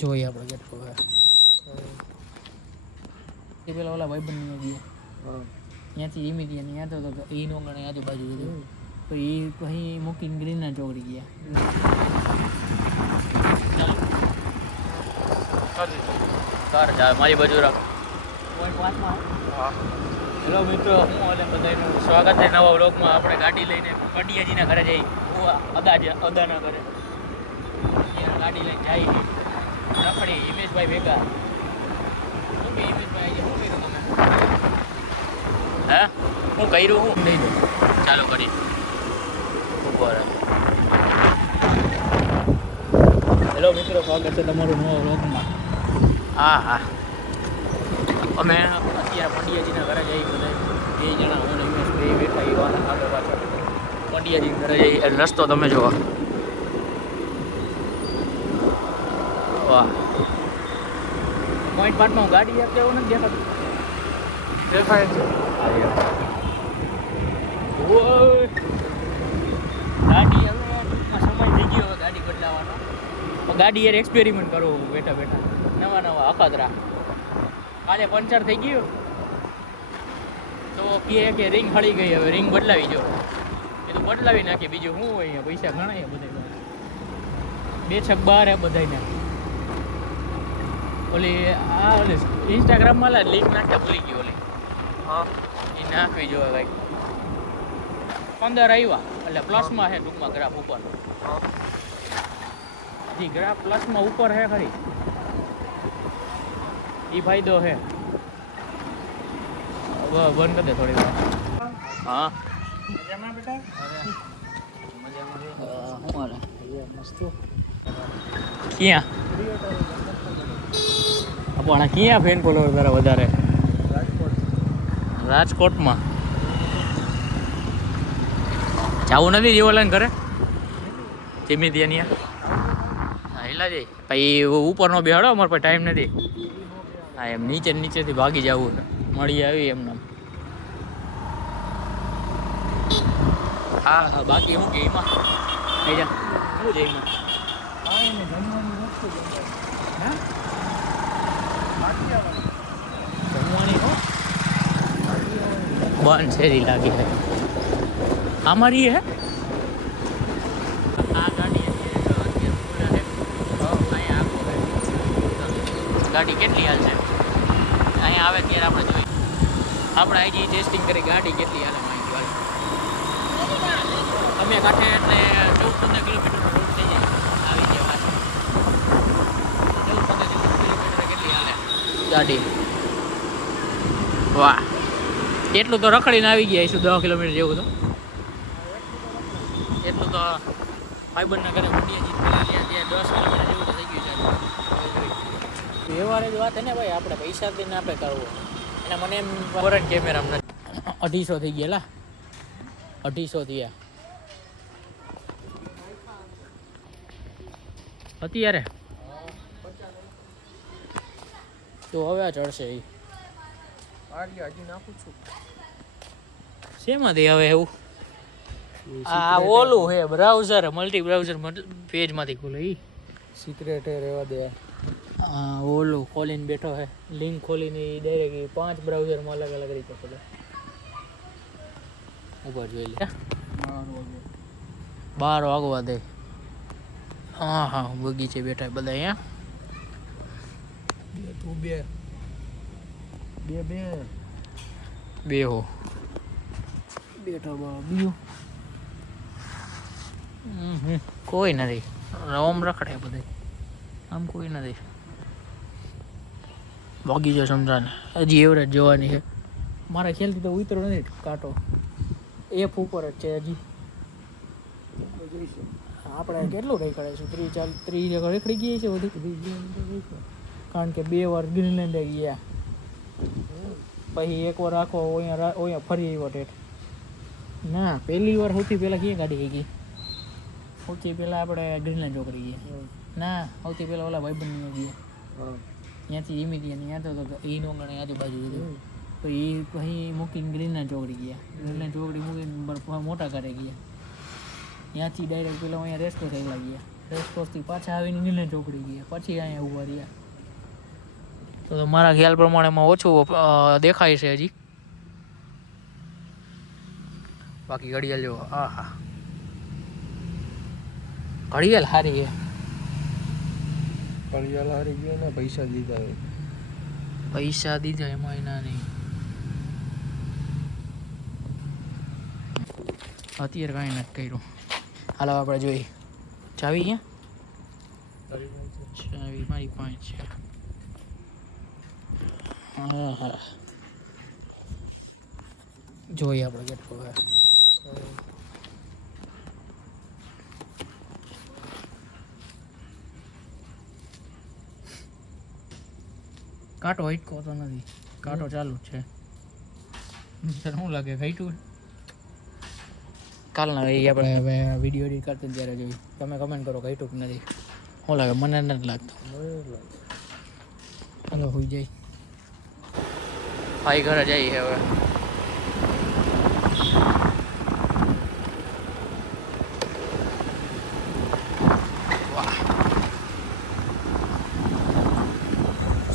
જોઈએ આપણે કેટલું હે એ પેલા ઓલા ભાઈબંધને ગયા ત્યાંથી એમી ગયા ને ત્યાં તો એ નો ગણે આજુબાજુ બધું તો એ પછી મૂકીને ગ્રીનના ચોકડી ગયા મારી બાજુ રાખ હેલો મિત્રો હું અને બધાનું સ્વાગત છે નવા વ્લોગમાં. આપણે ગાડી લઈને પંડિયાજીના ઘરે જઈ અદાના ઘરે ત્યાં ગાડી લઈને જાય રખડી હિમેશભાઈ ભેગા. શું કે હિમેશભાઈ શું કર્યું તમે? હા હું કર્યું હું નહીં દઉં ચાલો કરી ઉભો રહે. હેલો મિત્રો સ્વાગત છે તમારું નવા વ્લોગમાં. હા હા અમે અત્યારે પંડિયાજીના ઘરે જઈ બધા 2 જણા હું હિમેશભાઈ બેઠા એ વાળા આગળ પાછળ પંડિયાજી ઘરે જઈ રસ્તો તમે જુઓ. વાહ પોઈન્ટ પાર્ટમાં ગાડી આપે એવું નથી દેખાતું. દેખાય છે ગાડી હવે ટૂંકમાં સમય થઈ ગયો હવે ગાડી બદલાવાનો. ગાડી યાર એક્સપેરિમેન્ટ કરો બેઠા બેઠા નવા અખાતરા. કાલે પંચર થઈ ગયું તો કે રિંગ હળી ગઈ હવે રિંગ બદલાવી જો એ તો બદલાવી નાખીએ બીજું શું હોય અહીંયા પૈસા ઘણા બધા 2 છક 12 હે બધાને. ઓલી ઇન્સ્ટાગ્રામમાં લિંક નાખતા ભૂલી ગઈ ઓલી એ નાખવી જોઈએ કંઈક 15 આવ્યા એટલે પ્લસમાં છે ટૂંકમાં ગ્રાફ ઉપર જી ગ્રાફ પ્લસમાં ઉપર છે ખરી એ ફાયદો છે. બંધ કરી દે થોડી વાર. હા મજામાં બેટા? મજામાં મસ્ત. ક્યાં પણ ક્યાં ફેન ફોલોવર તારા વધારે? રાજકોટમાં જવું નથી જીવોલાને ઘરે ધીમે ધ્યાન હા હેલા જઈ પછી ઉપરનો બેહાડો અમારે પાસે ટાઈમ નથી. હા એમ નીચેથી ભાગી જવું મળી આવી એમને. હા હા બાકી શું કે એમાં આવી જા શું છે એમાં જમવાની હો બંધ શેરી લાગી છે અમારી હે આ ગાડી ગાડી કેટલી હાલ છે અહીંયા આવે ત્યારે આપણે જોઈએ. આપણે આવી ટેસ્ટિંગ કરી ગાડી કેટલી હાલે માહિતી અમે કાંઠે એટલે 14-15 કિલોમીટરનો રૂટ થઈ જાય આવી જાય 14-15 કિલોમીટર કેટલી હાલે ગાડી. વાહ એટલું તો રખડીને આવી ગયા છું 10 કિલોમીટર જેવું તો એટલું તો ભાઈબંધના ઘરે પંડિયાજી ત્યાં 10 કિલોમીટર જેવું તો થઈ ગયું છે. વ્યવહાર જ વાત હે ને ભાઈ આપણે પૈસા દઈને આપણે કરવું અને મને એમ ફોરેન કેમેરામાં 250 થઈ ગયા 250 થયા અત્યારે તો હવે આ ચડશે એ હજી નાખું છું શેમાંથી હવે એવું આ ઓલું હે બ્રાઉઝર મલ્ટી બ્રાઉઝર પેજમાંથી ખોલે એ સિક્રેટ હે રહેવા દે. હા ઓલું ખોલીને બેઠો હે લિંક ખોલીને ડાયરેક્ટ 5 બ્રાઉઝરમાં અલગ અલગ રીતે ખોલે. ઉપર જોઈ લે 12 વાગવા દે. હા હા બગીચે બેઠા બધા અહીંયા બે હો બેઠા બીજું કોઈ નથી ઓમ રખડે બધા આમ કોઈ નથી. બગીચો સમજાને હજી એવરેજ જોવાની છે મારા ખ્યાલથી તો ઉતરો નથી કાંટો એફ ઉપર જ છે હજી. આપણે કેટલું રહી કરે છે 30 રેખડી ગઈ છે બધી કારણ કે 2 વાર ગ્રીનલેન્ડ ગયા પછી 1 વાર આખો અહીંયા ફરી આવ્યો ઠેઠ. ના પહેલી વાર સૌથી પહેલાં ક્યાં ગાડી ગઈ સૌથી પહેલાં આપણે ગ્રીનલેન્ડ ચોકડી ગયા. ના સૌથી પહેલાં ઓલા ભાઈબંધને ગયા ત્યાંથી એમી ગયા ત્યાં તો એ નો ગણે આજુબાજુ બધું તો એ પછી મૂકીને ગ્રીનલેન્ડ ચોકડી ગયા. ગ્રીનલેન્ડ ચોકડી મૂકીને મોટા ઘરે ગયા ત્યાંથી ડાયરેક્ટ પેલા અહીંયા રેસ્ટો થયેલા ગયા રેસકોર્સથી પાછા આવીને નીને ચોકડી ગયા, પછી અહીંયા ઊભા રહ્યા. તો મારા ખ્યાલ પ્રમાણે એમાં ઓછું દેખાય છે હજી. બાકી ઘડિયાળ જો, હા હા, ઘડિયાળ સારી છે. ઘડિયાળ હારી ગયો ને પૈસા દીધા, પૈસા દીધા એમાં એના નહીં. અત્યારે કાંઈ નથી કર્યું. હાલો આપણે જોઈએ. ચાવી ક્યાં? ચાવી મારી પાસે છે. હા હા, જોઈએ આપણે કેટલું હોય. કાંટો હિટકો તો નથી, કાંટો ચાલુ જ છે. શું લાગે ઘટ્યું? કાલના એ આપણે હવે વિડીયો એડિટ કરતા ત્યારે જોઈ. તમે કમેન્ટ કરો ઘટ્યું કે નથી. શું લાગે? મને નથી લાગતું. ચાલો હોઈ જાય. ભાઈ ઘરે જઈએ હવે.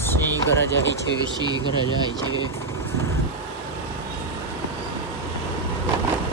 સિંહ ઘરે જાય છે, સિંહ ઘરે જાય છે.